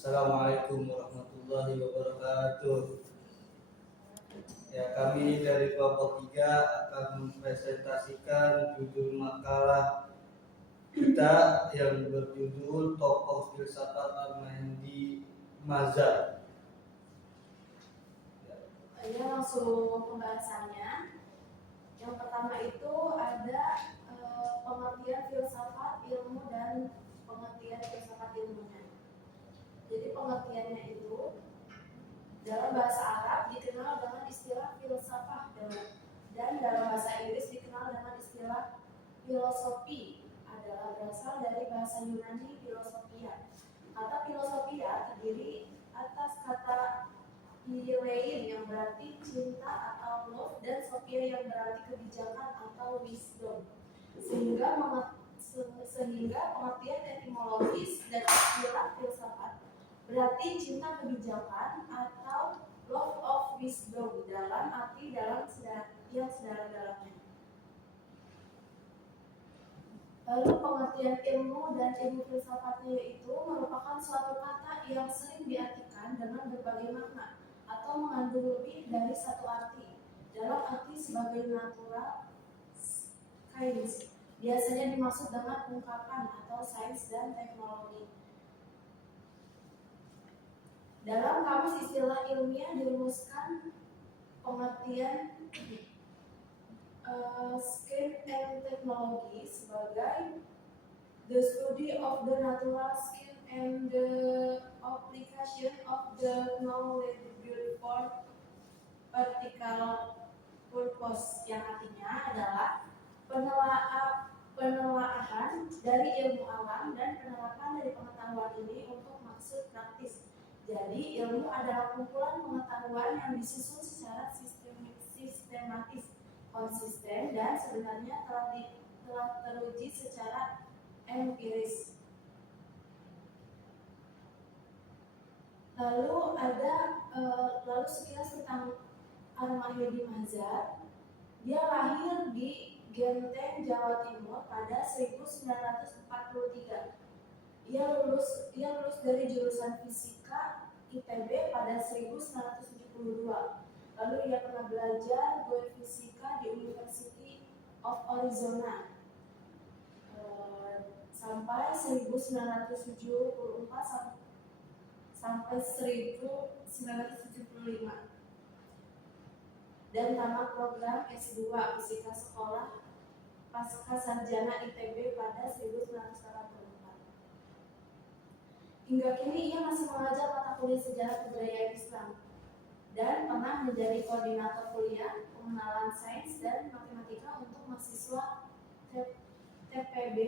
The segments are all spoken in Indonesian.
Assalamualaikum warahmatullahi wabarakatuh. Ya, kami dari kelompok 3 akan mempresentasikan judul makalah kita yang berjudul Tokoh Filsafat Al-Mahdi Mazhar. Ini langsung pembahasannya. Yang pertama itu ada pengertian filsafat ilmu dan pengertian filsafat ilmunya. Jadi pengertiannya itu dalam bahasa Arab dikenal dengan istilah filsafah dan dalam bahasa Inggris dikenal dengan istilah filosofi, adalah berasal dari bahasa Yunani filosofia. Kata filosofia terdiri atas kata philein yang berarti cinta atau love dan sophia yang berarti kebijakan atau wisdom. Sehingga pengertian etimologis dan istilah filsafat berarti cinta kebijakan atau love of wisdom dalam arti yang sedalam-dalamnya. Lalu pengertian ilmu dan ilmu filsafatnya yaitu merupakan suatu kata yang sering diartikan dengan berbagai makna atau mengandung lebih dari satu arti. Dalam arti sebagai natural science, biasanya dimaksud dengan ungkapan atau sains dan teknologi. Dalam kamus istilah ilmiah dirumuskan pengertian science and technology sebagai the study of the natural skill and the application of the knowledge built for practical purpose, yang artinya adalah penelaahan dari ilmu alam dan penerapan dari pengetahuan ini untuk maksud praktis. Jadi ilmu adalah kumpulan pengetahuan yang disusun secara sistematis, konsisten, dan sebenarnya telah teruji secara empiris. Lalu sekilas tentang Al-Mahdi Mazhar. Dia lahir di Genteng, Jawa Timur pada 1943. Ia lulus dari jurusan fisika ITB pada 1972. Lalu ia pernah belajar geofisika di University of Arizona sampai 1974 sampai 1975. Dan tamat program S2 Fisika Sekolah Pasca Sarjana ITB pada 1984. Hingga kini ia masih mengajar mata kuliah sejarah kebudayaan Islam dan pernah menjadi koordinator kuliah pengenalan sains dan matematika untuk mahasiswa TPB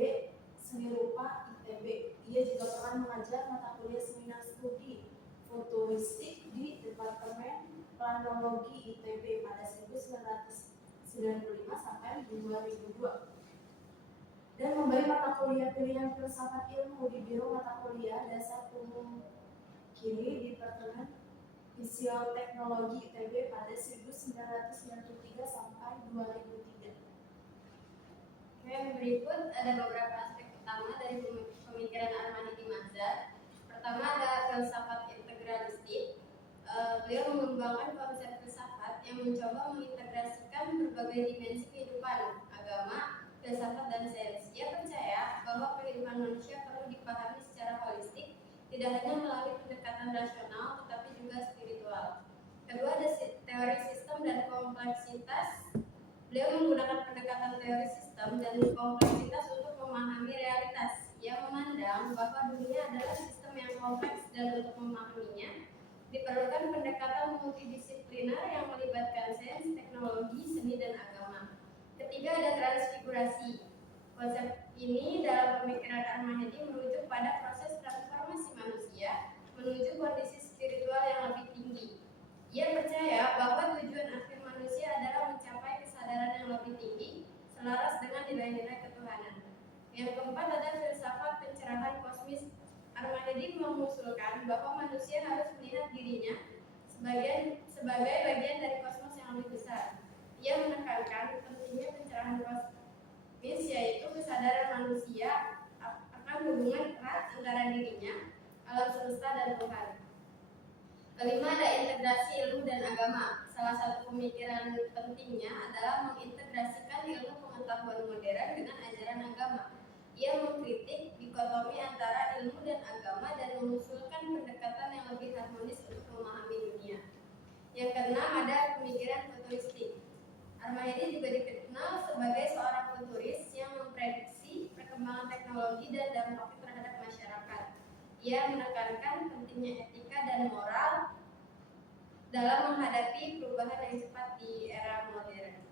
Seni Rupa ITB. Ia juga pernah mengajar mata kuliah seminar studi futuristik di Departemen Planologi ITB pada 1995 sampai 2002. Dan memberi mata kuliah pilihan filsafat ilmu di Biro Mata Kuliah Dasar Umum Kini di Departemen Fisioteknologi ITB pada 1993 sampai 2003. Oke, berikut ada beberapa aspek utama dari pemikiran Al-Mahdi Mazhar. Pertama ada filsafat integralistik. Beliau mengembangkan konsep filsafat yang mencoba mengintegrasikan berbagai dimensi kehidupan, agama, filsafat dan sains. Ia percaya bahwa kehidupan manusia perlu dipahami secara holistik, tidak hanya melalui pendekatan rasional tetapi juga spiritual. Kedua ada teori sistem dan kompleksitas. Beliau menggunakan pendekatan teori sistem dan kompleksitas untuk memahami realitas. Ia memandang bahwa dunia adalah sistem yang kompleks dan untuk memahaminya diperlukan pendekatan multidisipliner yang melibatkan sains, teknologi, seni, dan agama. Ketiga ada transfigurasi. Konsep ini dalam pemikiran Al-Mahdi merujuk pada proses transformasi manusia menuju kondisi spiritual yang lebih tinggi. Ia percaya bahwa tujuan akhir manusia adalah mencapai kesadaran yang lebih tinggi selaras dengan nilai-nilai ketuhanan. Yang keempat ada filsafat pencerahan kosmis. Al-Mahdi mengusulkan bahwa manusia harus melihat dirinya sebagai bagian dari kosmos yang lebih besar. Ia menekankan pentingnya pencerahan kosmis, yaitu kesadaran manusia akan hubungan erat antara dirinya, alam semesta dan Tuhan. Kelima, ada integrasi ilmu dan agama. Salah satu pemikiran pentingnya adalah mengintegrasikan ilmu pengetahuan modern dengan ajaran agama. Ia mengkritik dikotomi antara ilmu dan agama dan mengusulkan pendekatan yang lebih harmonis untuk memahami dunia. Yang keenam, ada pemikiran futuristik. Al-Mahdi juga dikenal sebagai seorang futuris yang memprediksi perkembangan teknologi dan dampaknya terhadap masyarakat. Ia menekankan pentingnya etika dan moral dalam menghadapi perubahan yang cepat di era modern.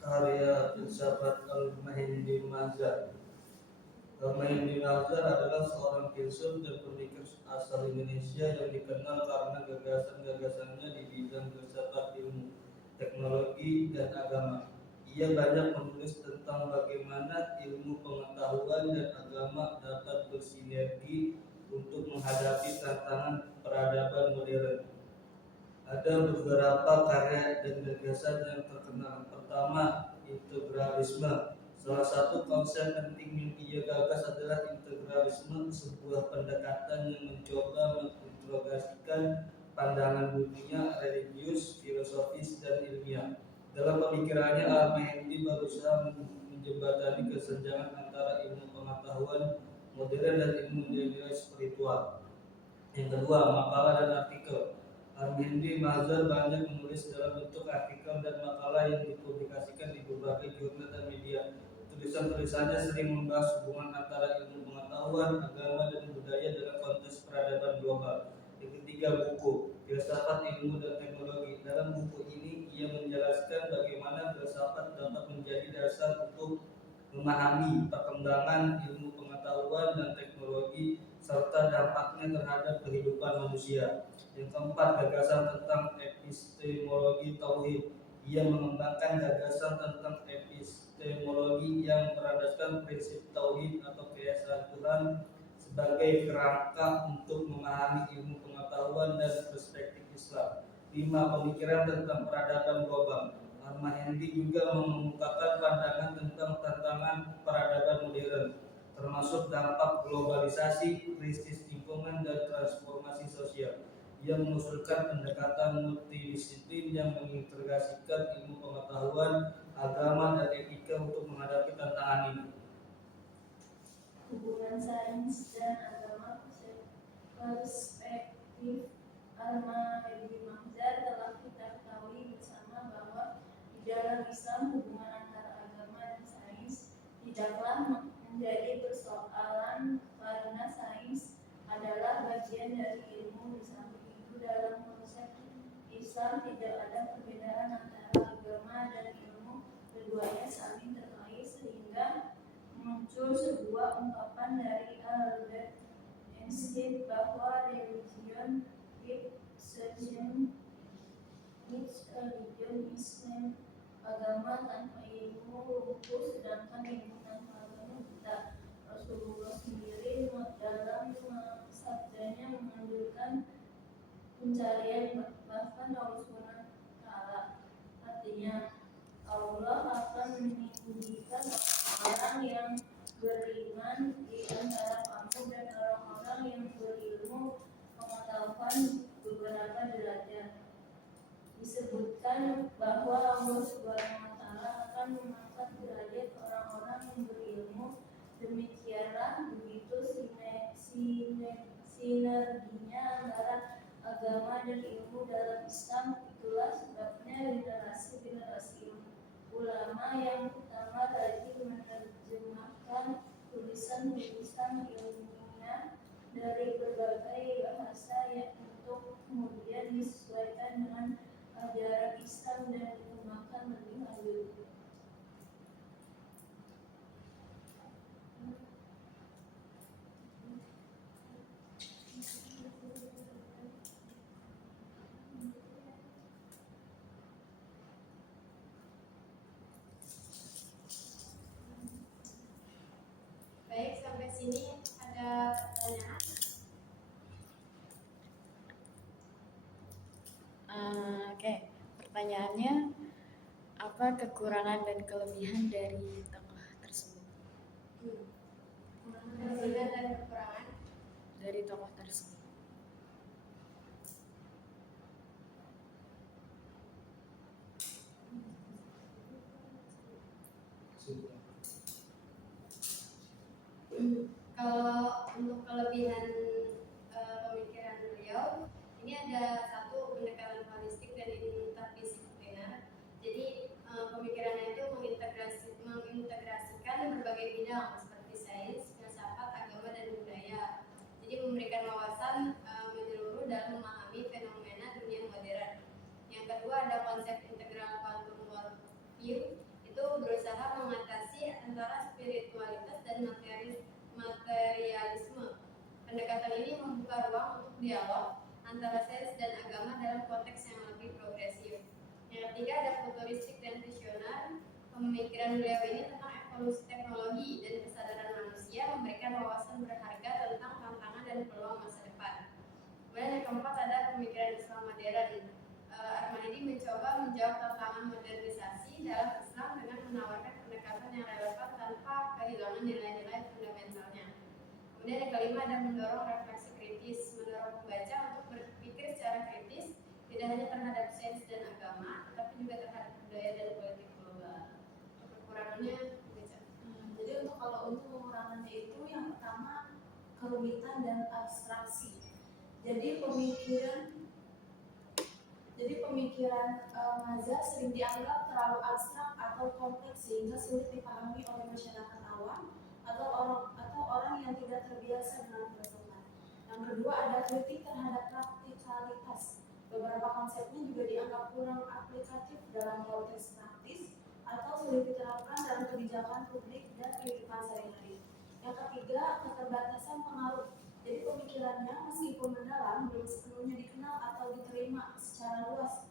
Karya filsafat Al-Mahdi Mazhar. Al-Mahdi Mazhar adalah seorang filsuf dan pemikir asal Indonesia yang dikenal karena gagasan-gagasannya di bidang filsafat, ilmu, teknologi, dan agama. Ia banyak menulis tentang bagaimana ilmu pengetahuan dan agama dapat bersinergi untuk menghadapi tantangan peradaban modern. Ada beberapa karya dan gagasan yang terkenal. Pertama, integralisme. Salah satu konsep penting yang ia gagas adalah integralisme, sebuah pendekatan yang mencoba mengintegrasikan pandangan dunia, religius, filosofis, dan ilmiah. Dalam pemikirannya, Al-Mahdi berusaha menjembatani kesenjangan antara ilmu pengetahuan modern dan ilmu nilai spiritual. Yang kedua, makalah dan artikel. Al-Mahdi Mazhar banyak menulis dalam bentuk artikel dan makalah yang dipublikasikan di berbagai jurnal dan media. Tulisan-tulisannya sering membahas hubungan antara ilmu pengetahuan, agama, dan budaya dalam konteks peradaban global. Yang ketiga, buku filsafat ilmu dan teknologi. Dalam buku ini ia menjelaskan bagaimana filsafat dapat menjadi dasar untuk memahami perkembangan ilmu pengetahuan dan teknologi serta dampaknya terhadap kehidupan manusia. Yang keempat, gagasan tentang epistemologi tauhid. Ia mengembangkan gagasan tentang epistemologi yang berlandaskan prinsip tauhid atau keesaan Tuhan sebagai kerangka untuk memahami ilmu pengetahuan dan perspektif Islam. 5. Pemikiran tentang peradaban global. Al-Mahdi juga mengungkapkan pandangan tentang tantangan peradaban modern, termasuk dampak globalisasi, krisis lingkungan, dan transformasi sosial. Ia mengusulkan pendekatan multidisiplin yang mengintegrasikan ilmu pengetahuan, agama, dan etika untuk menghadapi tantangan ini. Hubungan sains dan agama perspektif Al-Mahdi Mazhar telah kita ketahui bersama bahwa di dalam Islam hubungan antara agama dan sains tidaklah menjadi persoalan karena sains adalah bagian dari ilmu. Di samping itu, dalam konsep Islam tidak ada perbedaan antara agama dan ilmu, keduanya saling terkait sehingga muncul sebuah ungkapan dari Albert Einstein bahwa religion with religion is an agama tanpa ilmu lumpuh, sedangkan ilmu tanpa agama buta. Rasulullah sendiri dalam sabdanya menganjurkan pencarian bahkan Allah SWT. Artinya Allah akan meninggikan orang yang beriman di antara kamu dan orang-orang yang berilmu pengetahuan beberapa derajat. Disebutkan bahwa Allah SWT akan mengangkat derajat orang-orang yang berilmu. Demikianlah begitu sinerginya antara agama dan ilmu dalam Islam. Itulah sebabnya generasi ulama yang pertama rajin menerjemahkan tulisan-tulisan ilmiah dari berbagai bahasa yang untuk kemudian disesuaikan dengan ajaran Islam dan dikembangkan lebih lanjut. Baik, sampai sini ada pertanyaan. Oke, pertanyaannya, apa kekurangan dan kelebihan dari tokoh tersebut? Kekurangan dan kelebihan dan kekurangan dari tokoh tersebut. Kalau untuk kelebihan pemikiran beliau, ini ada satu pendekatan holistik dan interdisipliner. Jadi pemikirannya itu mengintegrasikan berbagai bidang seperti sains, filsafat, agama, dan budaya. Jadi memberikan wawasan menyeluruh dalam memahami fenomena dunia modern. Yang kedua ada konsep integral quantum worldview, itu berusaha mengatasi antara spiritualitas dan materialisme. Pendekatan ini membuka ruang untuk dialog antara sains dan agama dalam konteks yang lebih progresif. Yang ketiga ada futuristik dan visioner. Pemikiran beliau ini tentang evolusi teknologi dan kesadaran manusia, memberikan wawasan berharga tentang tantangan dan peluang masa depan. Kemudian yang keempat ada pemikiran Islam modern. Ahmadiyya mencoba menjawab tantangan modernisasi dalam Islam dengan menawarkan pendekatan yang relevan tanpa kehilangan nilai-nilai fundamentalnya. Kemudian yang kelima ada mendorong refleksi kritis, mendorong pembaca untuk berpikir secara kritis, tidak hanya terhadap sains dan agama, tetapi juga terhadap budaya dan politik global. Kekurangannya baca. Jadi untuk pengurangannya itu yang pertama kerumitan dan abstraksi. Jadi pemikiran mazhab sering dianggap terlalu abstrak atau kompleks sehingga sulit dipahami oleh masyarakat awam atau orang yang tidak terbiasa dengan filsafat. Yang kedua ada kritik terhadap praktikalitas. Beberapa konsepnya juga dianggap kurang aplikatif dalam konteks praktis atau sulit diterapkan dalam kebijakan publik dan kehidupan sehari-hari. Yang ketiga keterbatasan pengaruh. Jadi pemikirannya meskipun mendalam belum sepenuhnya dikenal atau diterima secara luas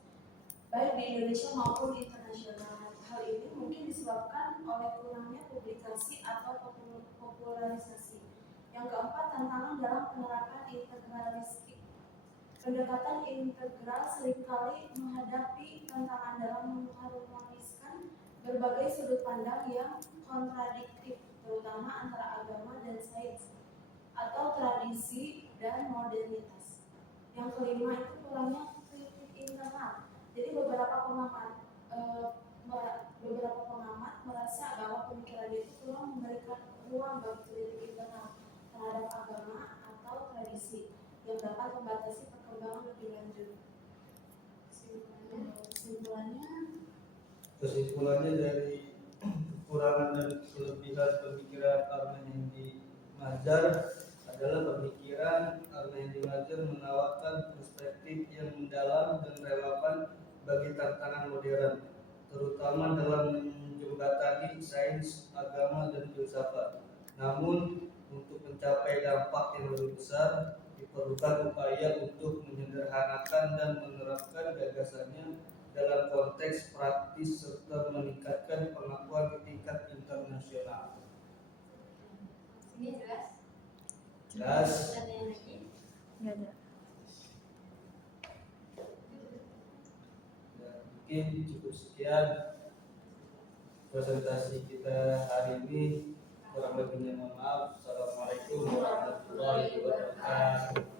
baik di Indonesia maupun internasional. Hal ini mungkin disebabkan oleh kurangnya publikasi atau popularisasi. Yang keempat tantangan dalam penerapan integralistik. Pendekatan integral seringkali menghadapi tantangan dalam mengharmoniskan berbagai sudut pandang yang kontradiktif, terutama antara agama dan sains atau tradisi dan modernitas. Yang kelima itu kurangnya kritik internal. Jadi beberapa pengamat merasa bahwa pemikiran itu kurang memberikan ruang bagi kritik internal terhadap agama atau tradisi yang dapat membatasi perkembangan lebih lanjut. Kesimpulannya dari kekurangan dan kelebihan pemikiran Ahmadiyya Mazhar adalah pemikiran Ahmadiyya Mazhar menawarkan perspektif yang mendalam dan relevan bagi tantangan modern, terutama dalam menjembatani sains, agama, dan filsafat. Namun, untuk mencapai dampak yang lebih besar, diperlukan upaya untuk menyederhanakan dan menerapkan gagasannya dalam konteks praktis serta meningkatkan pengakuan di tingkat internasional. Ini jelas? Jelas. Ada yang lagi? Nggak ada. Ya, mungkin cukup sekian presentasi kita hari ini. Kurang lebihnya mohon maaf. Assalamualaikum warahmatullahi wabarakatuh.